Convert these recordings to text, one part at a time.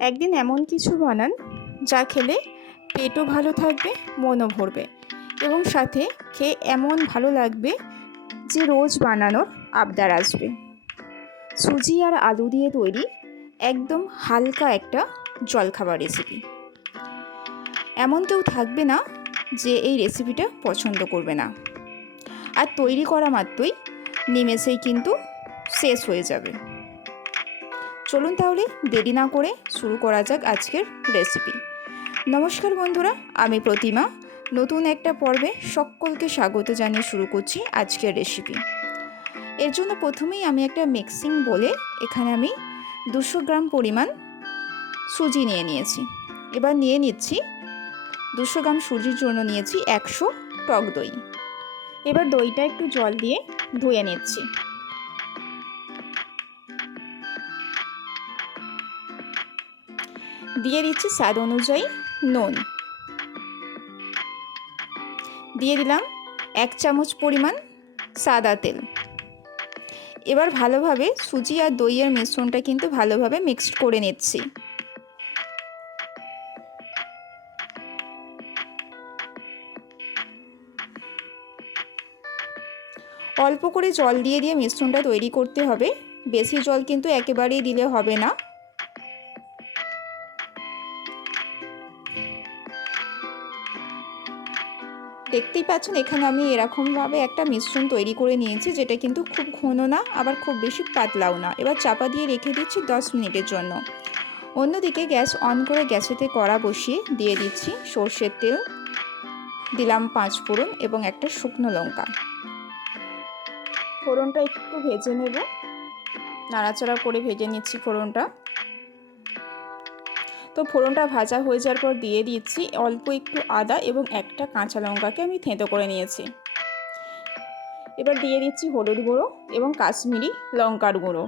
একদিন এমন কিছু বানান যা খেলে পেটও ভালো থাকবে, মনও ভরবে এবং সাথে খেয়ে এমন ভালো লাগবে যে রোজ বানানোর আবদার আসবে। সুজি আর আলু দিয়ে তৈরি একদম হালকা একটা জলখাবার রেসিপি। এমন কেউ থাকবে না যে এই রেসিপিটা পছন্দ করবে না। আর তৈরি করা মাত্রই নিমেষেই কিন্তু শেষ হয়ে যাবে। চলুন তাহলে দেরি না করে শুরু করা যাক আজকের রেসিপি। নমস্কার বন্ধুরা, আমি প্রতিমা। নতুন একটা পর্বে সকলকে স্বাগত জানিয়ে শুরু করছি আজকের রেসিপি। এর জন্য প্রথমেই আমি একটা মিক্সিং বলে এখানে আমি 200 গ্রাম পরিমাণ সুজি নিয়ে নিয়েছি। এবার নিয়ে নিচ্ছি 200 গ্রাম সুজির জন্য নিয়েছি 100 টক দই। এবার দইটা একটু জল দিয়ে ধুয়ে নিচ্ছি। দিয়ে দিচ্ছি স্বাদ অনুযায়ী নুন। দিয়ে দিলাম 1 চামচ পরিমাণ সাদা তেল। এবার ভালোভাবে সুজি আর দইয়ের মিশ্রণটা কিন্তু ভালোভাবে মিক্সড করে নিচ্ছি। অল্প করে জল দিয়ে দিয়ে মিশ্রণটা তৈরি করতে হবে। বেশি জল কিন্তু একেবারেই দিলে হবে না। দেখতেই পাচ্ছেন এখানে আমি এরকমভাবে একটা মিশ্রণ তৈরি করে নিয়েছি, যেটা কিন্তু খুব ঘন না আবার খুব বেশি পাতলাও না। এবার চাপা দিয়ে রেখে দিচ্ছি 10 মিনিটের জন্য। অন্যদিকে গ্যাস অন করে গ্যাসেতে কড়া বসিয়ে দিয়ে দিচ্ছি সর্ষের তেল, দিলাম 5 ফোড়ন এবং একটা শুকনো লঙ্কা। ফোড়নটা একটু ভেজে নেব, নাড়াচাড়া করে ভেজে নিচ্ছি ফোড়নটা। তো ফোড়নটা ভাজা হয়ে যাওয়ার পর দিয়ে দিচ্ছি অল্প একটু আদা এবং একটা কাঁচা লঙ্কাকে আমি থেঁতো করে নিয়েছি। এবার দিয়ে দিচ্ছি হলুদ গুঁড়ো এবং কাশ্মীরি লঙ্কার গুঁড়ো।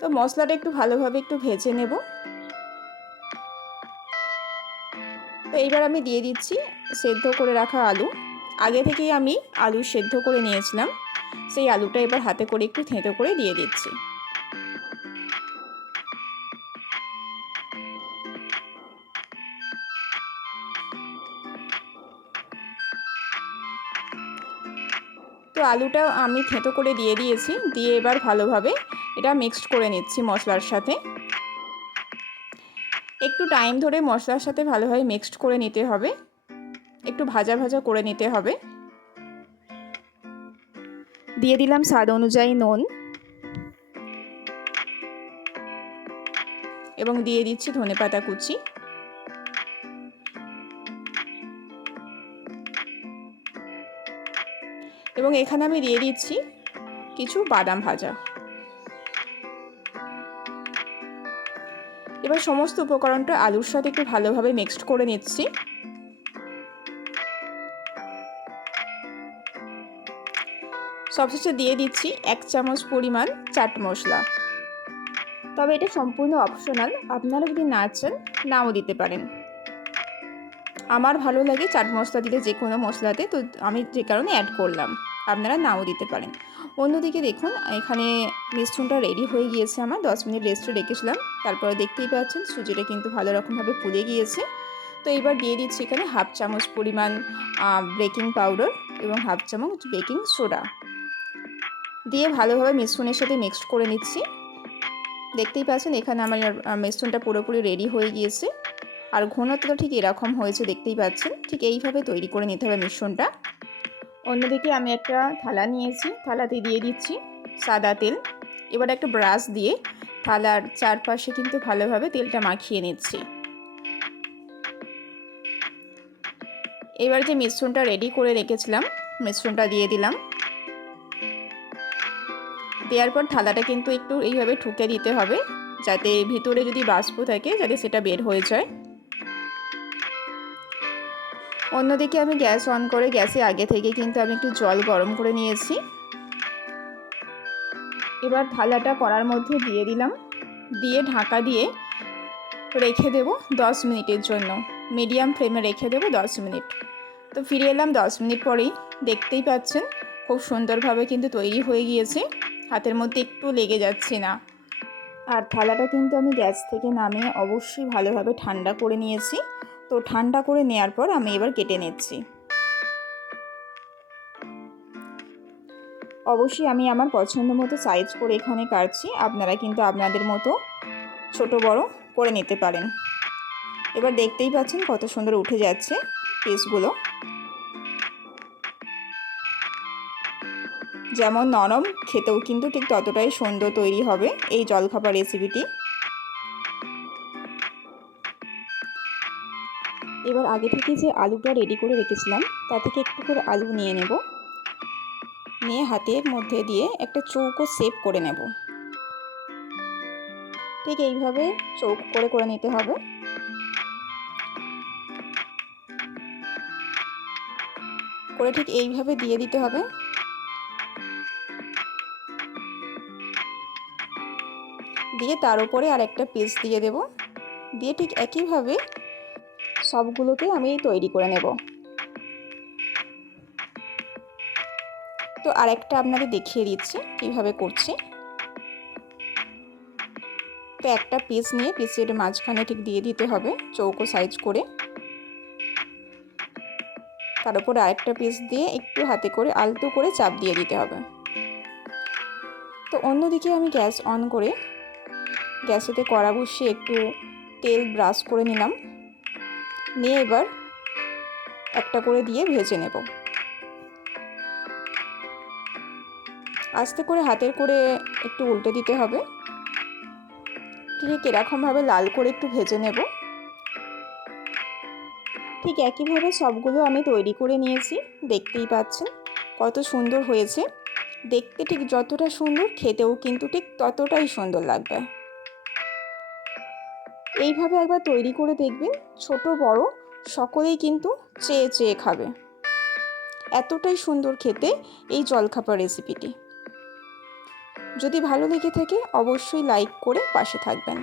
তো মশলাটা একটু ভালোভাবে একটু ভেজে নেব। তো এইবার আমি দিয়ে দিচ্ছি সেদ্ধ করে রাখা আলু। আগে থেকেই আমি আলু সেদ্ধ করে নিয়েছিলাম, সেই আলুটা এবার হাতে করে একটু থেঁতো করে দিয়ে দিচ্ছি। তো আলুটা আমি থেঁতো করে দিয়ে দিয়েছি, দিয়ে এবার ভালোভাবে এটা মিক্সড করে নিচ্ছি মশলার সাথে। একটু টাইম ধরে মশলার সাথে ভালোভাবে মিক্সড করে নিতে হবে, একটু ভাজা ভাজা করে নিতে হবে। দিয়ে দিলাম স্বাদ অনুযায়ী নুন এবং দিয়ে দিচ্ছি ধনেপাতা কুচি। এবং এখানে আমি দিয়ে দিচ্ছি কিছু বাদাম ভাজা। এবার সমস্ত উপকরণটা আলুর সাথে একটু ভালোভাবে মিক্সড করে নিচ্ছি। সবশেষে দিয়ে দিচ্ছি 1 চামচ পরিমাণ চাট মশলা। তবে এটা সম্পূর্ণ অপশনাল, আপনারা যদি না চান নাও দিতে পারেন। আমার ভালো লাগে চাট মশলা দিতে যে কোনো মশলাতে, তো আমি যে কারণে অ্যাড করলাম, আপনারা নাও দিতে পারেন। অন্যদিকে দেখুন এখানে মিশ্রণটা রেডি হয়ে গিয়েছে আমার। 10 মিনিট রেস্টে রেখেছিলাম, তারপরে দেখতেই পাচ্ছেন সুজিটা কিন্তু ভালো রকমভাবে ফুলে গিয়েছে। তো এবার দিয়ে দিচ্ছি এখানে 1/2 চামচ পরিমাণ বেকিং পাউডার এবং 1/2 চামচ বেকিং সোডা দিয়ে ভালোভাবে মিশ্রণের সাথে মিক্সড করে নিচ্ছি। দেখতেই পাচ্ছেন এখানে আমার মিশ্রণটা পুরোপুরি রেডি হয়ে গিয়েছে। আর ঘনত্বটা ঠিক এরকম হয়েছে, দেখতেই পাচ্ছেন। ঠিক এইভাবে তৈরি করে নিতে হবে মিশ্রণটা। অন্যদিকে আমি একটা থালা নিয়েছি, থালাতে দিয়ে দিচ্ছি সাদা তেল। এবার একটা ব্রাশ দিয়ে থালার চারপাশে কিন্তু ভালোভাবে তেলটা মাখিয়ে নিচ্ছি। এবার যে মিশ্রণটা রেডি করে রেখেছিলাম মিশ্রণটা দিয়ে দিলাম। দেওয়ার পর থালাটা কিন্তু একটু এইভাবে ঠুকে দিতে হবে, যাতে ভিতরে যদি বাষ্প থাকে যাতে সেটা বের হয়ে যায়। অন্যদিকে আমি গ্যাস অন করে গ্যাসে আগে থেকে কিন্তু আমি একটু জল গরম করে নিয়েছি। এবার থালাটা কড়ার মধ্যে দিয়ে দিলাম, দিয়ে ঢাকা দিয়ে রেখে দেব 10 মিনিটের জন্য। মিডিয়াম ফ্লেমে রেখে দেব 10 মিনিট। তো ফিরে এলাম 10 মিনিট পরেই। দেখতেই পাচ্ছেন খুব সুন্দরভাবে কিন্তু তৈরি হয়ে গিয়েছে। হাতের মধ্যে একটু লেগে যাচ্ছে না। আর থালাটা কিন্তু আমি গ্যাস থেকে নামিয়ে অবশ্যই ভালোভাবে ঠান্ডা করে নিয়েছি। তো ঠান্ডা করে নেওয়ার পর আমি এবার কেটে নিচ্ছি। অবশ্যই আমি আমার পছন্দ মতো সাইজ করে এখানে কাটছি, আপনারা কিন্তু আপনাদের মতো ছোট বড় করে নিতে পারেন। এবার দেখতেই পাচ্ছেন কত সুন্দর উঠে যাচ্ছে পিসগুলো। যেমন নরম, খেতেও কিন্তু ঠিক ততটাই সুন্দর তৈরি হবে এই জলখাবার রেসিপিটি। এবার আগে থেকে যে আলুটা রেডি করে রেখেছিলাম তা থেকে একটু করে আলু নিয়ে নেব, নিয়ে হাতের মধ্যে দিয়ে একটা চৌকো শেপ করে নেব। ঠিক এইভাবে চৌকো করে নিতে হবে। করে ঠিক এইভাবে দিয়ে দিতে হবে। দিয়ে তার উপরে আর একটা পিস দিয়ে দেব, দিয়ে ঠিক একইভাবে সবগুলোকে আমি তৈরি করে নেব। তো আরেকটা আপনাদের দেখিয়ে দিচ্ছি কিভাবে করছি। তো একটা পিস নিয়ে পিসের মাঝখানে ঠিক দিয়ে দিতে হবে চৌকো সাইজ করে। তার উপরে আরেকটা পিস দিয়ে একটু হাতে করে আলতো করে চাপ দিয়ে দিতে হবে। তো অন্যদিকে আমি গ্যাস অন করে গ্যাসেতে কড়া বসিয়ে একটু তেল ব্রাশ করে নিলাম, নিয়ে এবার একটা করে দিয়ে ভেজে নেব। আস্তে করে হাতের করে একটু উল্টে দিতে হবে। ঠিক এরকমভাবে লাল করে একটু ভেজে নেব। ঠিক একইভাবে সবগুলো আমি তৈরি করে নিয়েছি। দেখতেই পাচ্ছেন কত সুন্দর হয়েছে। দেখতে ঠিক যতটা সুন্দর, খেতেও কিন্তু ঠিক ততটাই সুন্দর লাগবে। এইভাবে একবার তৈরি করে দেখবেন, ছোট বড় সকলেই কিন্তু চেয়ে চেয়ে খাবে। এতটাই সুন্দর খেতে এই জলখাবার রেসিপিটি। যদি ভালো লেগে থাকে অবশ্যই লাইক করে পাশে থাকবেন।